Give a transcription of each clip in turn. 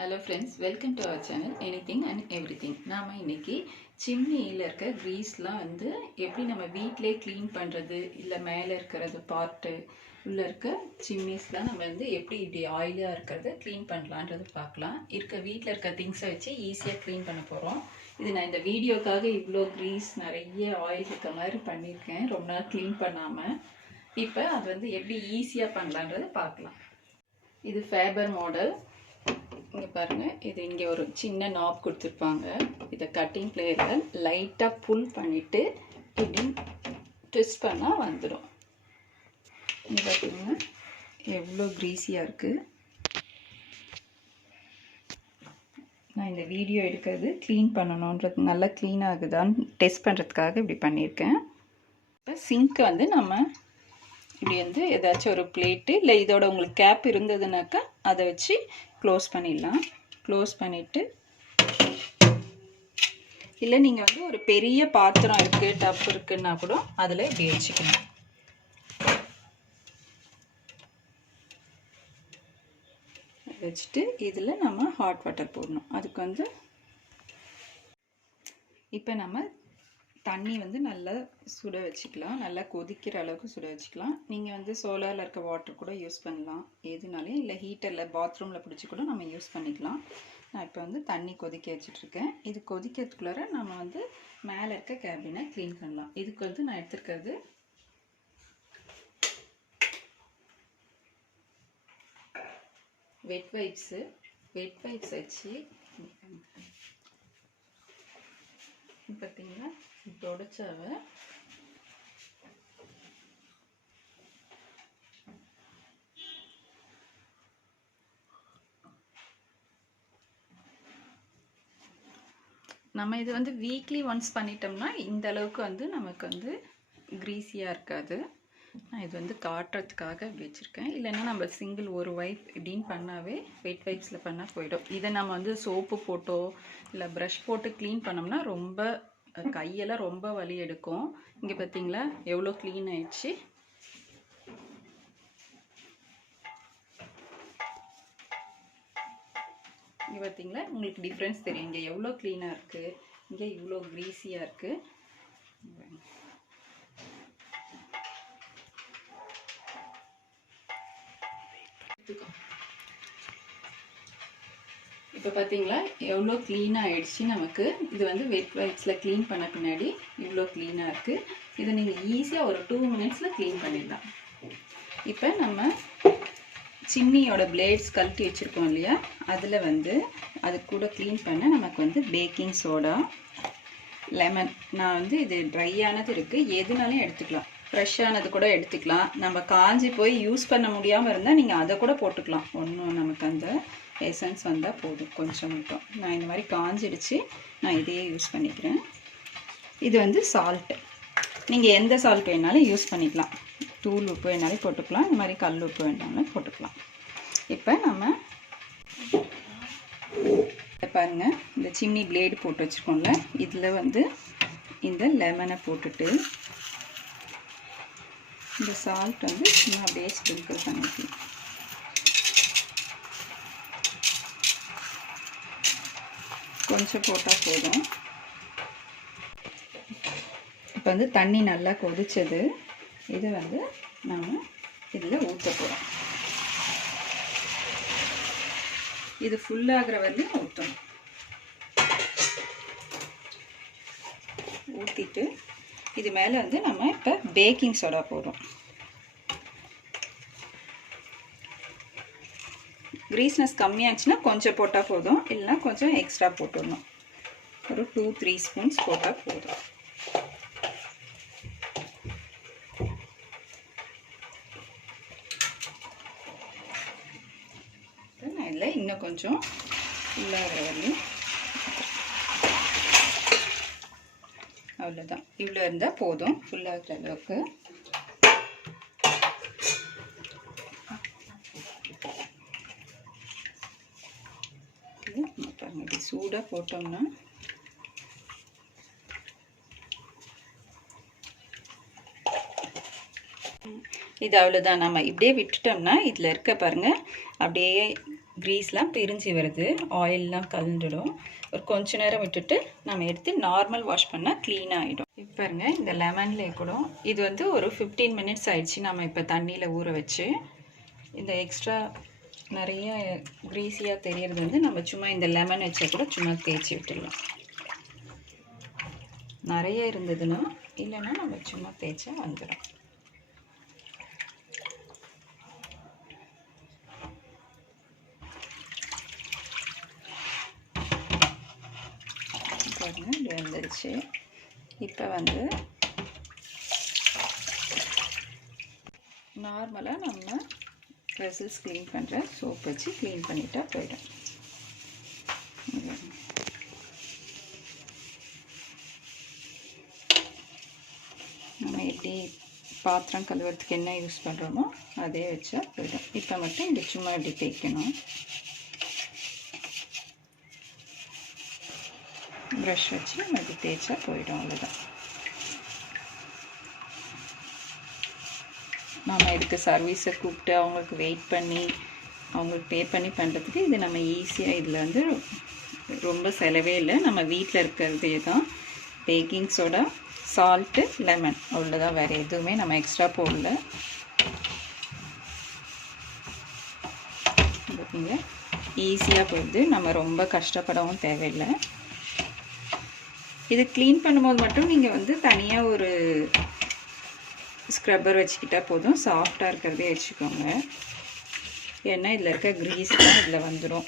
Hello friends, welcome to our channel Anything and Everything. நாம இன்னைக்கு சிம்னியில் இருக்க கிரீஸ்லாம் வந்து எப்படி நம்ம வீட்டிலே க்ளீன் பண்ணுறது இல்லை மேலே இருக்கிறது பார்ட்டு உள்ள இருக்க சிம்னிஸ்லாம் நம்ம வந்து எப்படி இப்படி ஆயிலியாக இருக்கிறத க்ளீன் பண்ணலான்றது பார்க்கலாம். வீட்டில் இருக்க திங்ஸை வச்சு ஈஸியாக க்ளீன் பண்ண போகிறோம். இது நான் இந்த வீடியோக்காக இவ்வளோ கிரீஸ் நிறைய ஆயில் இருக்க மாதிரி பண்ணியிருக்கேன், ரொம்ப நாள் க்ளீன் பண்ணாமல். இப்போ அது வந்து எப்படி ஈஸியாக பண்ணலான்றதை பார்க்கலாம். இது ஃபேபர் மாடல். இங்கே பாருங்கள், இது இங்கே ஒரு சின்ன நாப் கொடுத்துருப்பாங்க. இதை கட்டிங் பிளேயரில் லைட்டாக புல் பண்ணிவிட்டு இப்படி ட்விஸ்ட் பண்ணால் வந்துடும். இங்கே பார்த்தீங்கன்னா எவ்வளோ க்ரீஸியாக இருக்குது. நான் இந்த வீடியோ எடுக்கிறது க்ளீன் பண்ணணுன்றது, நல்லா க்ளீன் ஆகுதான்னு டெஸ்ட் பண்ணுறதுக்காக இப்படி பண்ணியிருக்கேன். இப்போ சிங்க்கை வந்து நம்ம இப்படி வந்து ஏதாச்சும் ஒரு பிளேட்டு இல்லை இதோட உங்களுக்கு கேப் இருந்ததுனாக்கா அதை வச்சு க்ளோஸ் பண்ணிடலாம். க்ளோஸ் பண்ணிவிட்டு இல்லை நீங்கள் வந்து ஒரு பெரிய பாத்திரம் இருக்குது, டப் இருக்குன்னா கூட அதில் இப்படி வச்சுக்கணும். வச்சுட்டு இதில் நம்ம ஹாட் வாட்டர் போடணும். அதுக்கு வந்து இப்போ நம்ம தண்ணி வந்து நல்லா சுட வச்சுக்கலாம், நல்லா கொதிக்கிற அளவுக்கு சுட வச்சுக்கலாம். நீங்கள் வந்து சோலாரில் இருக்க வாட்டர் கூட யூஸ் பண்ணலாம், எதுனாலையும். இல்லை ஹீட்டரில் பாத்ரூமில் பிடிச்சி கூட நம்ம யூஸ் பண்ணிக்கலாம். நான் இப்போ வந்து தண்ணி கொதிக்க வச்சிட்ருக்கேன். இது கொதிக்கிறதுக்குள்ளார நம்ம வந்து மேலே இருக்க கேபினை க்ளீன் பண்ணலாம். இதுக்கு வந்து நான் எடுத்துருக்கிறது வெட் வைப்ஸு. வெட் வைப்ஸ் வச்சு பார்த்தீங்கன்னா தொடச்சாவ நம்ம இது வந்து வீக்லி ஒன்ஸ் பண்ணிட்டோம்னா இந்த அளவுக்கு வந்து நமக்கு வந்து க்ரீஸியாக இருக்காது. நான் இது வந்து காட்டுறதுக்காக வச்சுருக்கேன். இல்லைன்னா நம்ம சிங்கிள் ஒரு வைப் இப்படின்னு பண்ணாவே வெட் வைப்ஸில் பண்ணால் போயிடும். இதை நம்ம வந்து சோப்பு போட்டோ இல்லை ப்ரஷ் போட்டு க்ளீன் பண்ணோம்னா ரொம்ப கையெல்லாம் ரொம்ப வலி எடுக்கும். இங்கே பார்த்தீங்களா எவ்வளோ க்ளீன் ஆயிடுச்சு. இங்கே பார்த்தீங்களா உங்களுக்கு டிஃப்ரென்ஸ் தெரியும். இங்கே எவ்வளோ க்ளீனாக இருக்குது, இங்கே இவ்வளோ க்ரீஸியாக இருக்குது. இப்போ பார்த்தீங்களா எவ்வளோ க்ளீனாக ஆகிடுச்சு நமக்கு. இது வந்து வெட் வைப்ஸில் க்ளீன் பண்ண பின்னாடி இவ்வளோ க்ளீனாக இருக்குது. இதை நீங்கள் ஈஸியாக ஒரு 2 மினிட்ஸில் க்ளீன் பண்ணிடலாம். இப்போ நம்ம சிம்னியோட பிளேட்ஸ் கழட்டி வச்சுருக்கோம் இல்லையா, அதில் வந்து அது கூட க்ளீன் பண்ண நமக்கு வந்து பேக்கிங் சோடா, லெமன். நான் வந்து இது ட்ரையானது இருக்குது, எதுனாலும் எடுத்துக்கலாம். ஃப்ரெஷ்ஷானது கூட எடுத்துக்கலாம். நம்ம காஞ்சி போய் யூஸ் பண்ண முடியாமல் இருந்தால் நீங்கள் அதை கூட போட்டுக்கலாம். ஒன்றும் நமக்கு அந்த எசன்ஸ் வந்தால் போதும், கொஞ்சம் மட்டும். நான் இந்த மாதிரி காஞ்சிடுச்சு, நான் இதையே யூஸ் பண்ணிக்கிறேன். இது வந்து சால்ட்டு. நீங்கள் எந்த சால்ட் வேணாலும் யூஸ் பண்ணிக்கலாம். தூள் உப்பு வேணாலும் போட்டுக்கலாம், இந்த மாதிரி கல் உப்பு வேணாலும் போட்டுக்கலாம். இப்போ நம்ம பாருங்கள், இந்த சிம்னி பிளேடு போட்டு வச்சுருக்கோம்ல, இதில் வந்து இந்த லெமனை போட்டுட்டு இந்த சால்ட் வந்து சும்மா அப்படியே ஸ்ப்ரிங்கிள் பண்ணிக்கலாம். கொஞ்சம் போட்டால் போதும். இப்போ வந்து தண்ணி நல்லா கொதிச்சது. இதை வந்து நம்ம இதில் ஊற்ற போகிறோம். இது ஃபுல்லாகிற வரையும் ஊற்றணும். ஊற்றிட்டு இது மேலே வந்து நம்ம இப்போ பேக்கிங் சோடா போடுறோம். க்ரீஸ்னஸ் கம்மியாச்சுன்னா கொஞ்சம் போட்டால் போதும், இல்லைனா கொஞ்சம் எக்ஸ்ட்ரா போட்டுடணும். ஒரு 2-3 ஸ்பூன்ஸ் போட்டால் போதும். நான் இதில் இன்னும் கொஞ்சம் ஃபுல்லாகிற வரலையும், அவ்வளோதான். இவ்வளோ இருந்தால் போதும் ஃபுல்லாகிற அளவுக்கு. பாருங்கள், இப்படி சூடாக போட்டோம்னா இது அவ்வளோதான். நம்ம இப்படியே விட்டுட்டோம்னா இதில் இருக்க பாருங்கள் அப்படியே க்ரீஸ்லாம் பிரிஞ்சு வருது, ஆயிலெலாம் கலந்துடும். ஒரு கொஞ்ச நேரம் விட்டுட்டு நம்ம எடுத்து நார்மல் வாஷ் பண்ணால் க்ளீனாக ஆகிடும். இப்போ பாருங்க, இந்த லெமன்லேயே கூட இது வந்து ஒரு 15 மினிட்ஸ் ஆயிடுச்சு நம்ம இப்போ தண்ணியில் ஊற வச்சு. இந்த எக்ஸ்ட்ரா நிறைய க்ரீஸியாக தெரியறது வந்து நம்ம சும்மா இந்த லெமன் வச்சா கூட சும்மா தேய்ச்சி விட்டுடலாம். நிறைய இருந்ததுன்னா இல்லைன்னா நம்ம சும்மா தேய்ச்சா வந்துடும். பாருங்க, இப்படி வந்துருச்சு. இப்போ வந்து நார்மலாக நம்ம வெசல்ஸ் க்ளீன் பண்ணுற சோப் வச்சு க்ளீன் பண்ணிட்டா போயிடும். நம்ம எப்படி பாத்திரம் கழுவுறதுக்கு என்ன யூஸ் பண்ணுறோமோ அதே வச்சா போயிடும். இப்போ மட்டும் இப்படி சும்மா இப்படி தேய்க்கணும். ப்ரஷ் வச்சு நம்ம இப்படி தேய்ச்சா போயிடும், அவ்வளோதான். நம்ம இதுக்கு சர்வீஸை கூப்பிட்டு அவங்களுக்கு வெயிட் பண்ணி அவங்களுக்கு பே பண்ணி பண்ணுறதுக்கு இது நம்ம ஈஸியாக இதில் வந்து ரொம்ப செலவே இல்லை. நம்ம வீட்டில் இருக்கிறதே தான். பேக்கிங் சோடா, சால்ட்டு, லெமன், அவ்வளோதான். வேறு எதுவுமே நம்ம எக்ஸ்ட்ரா போடல. பார்த்தீங்க, ஈஸியாக போயிடுது. நம்ம ரொம்ப கஷ்டப்படவும் தேவையில்லை. இது க்ளீன் பண்ணும்போது மட்டும் நீங்கள் வந்து தனியாக ஒரு ஸ்க்ரப்பர் வச்சுக்கிட்டால் போதும். சாஃப்டாக இருக்கிறதே வச்சுக்கோங்க. ஏன்னா இதில் இருக்க க்ரீஸ் தான் இதில் வந்துடும்.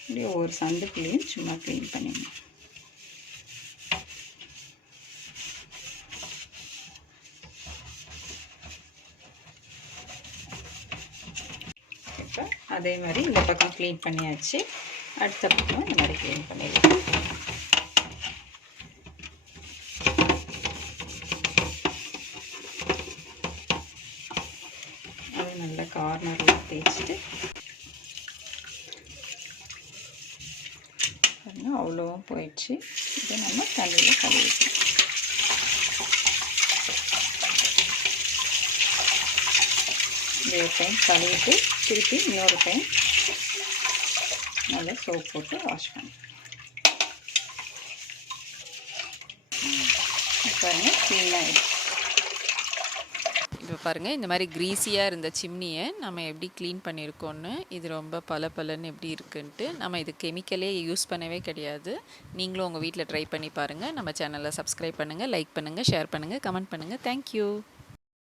இப்படியே ஒரு சந்துக்குள்ளேயும் சும்மா க்ளீன் பண்ணிடணும். இப்போ அதே மாதிரி இந்த பக்கம் க்ளீன் பண்ணியாச்சு. அடுத்த பக்கம் இந்த மாதிரி க்ளீன் பண்ணிடலாம். அது நல்ல கார்னரில் தேய்ச்சிட்டு அவ்வளோவும் போயிடுச்சு. இதை நம்ம தண்ணியில் கழுவிக்கலாம். இது ஒரு டைம் கழுவிட்டு திருப்பி இன்னொரு டைம் நல்லா சோப் போட்டு வாஷ் பண்ணி பாருங்கள், க்ளீன் ஆகிடுச்சு. இப்போ பாருங்கள், இந்த மாதிரி க்ரீஸியாக இருந்த சிம்னியை நம்ம எப்படி க்ளீன் பண்ணியிருக்கோன்னு, இது ரொம்ப பளபளன்னு எப்படி இருக்குன்ட்டு. நம்ம இது கெமிக்கலே யூஸ் பண்ணவே கிடையாது. நீங்களும் உங்கள் வீட்டில் ட்ரை பண்ணி பாருங்கள். நம்ம சேனலை சப்ஸ்கிரைப் பண்ணுங்கள், லைக் பண்ணுங்கள், ஷேர் பண்ணுங்கள், கமெண்ட் பண்ணுங்கள். தேங்க்யூ.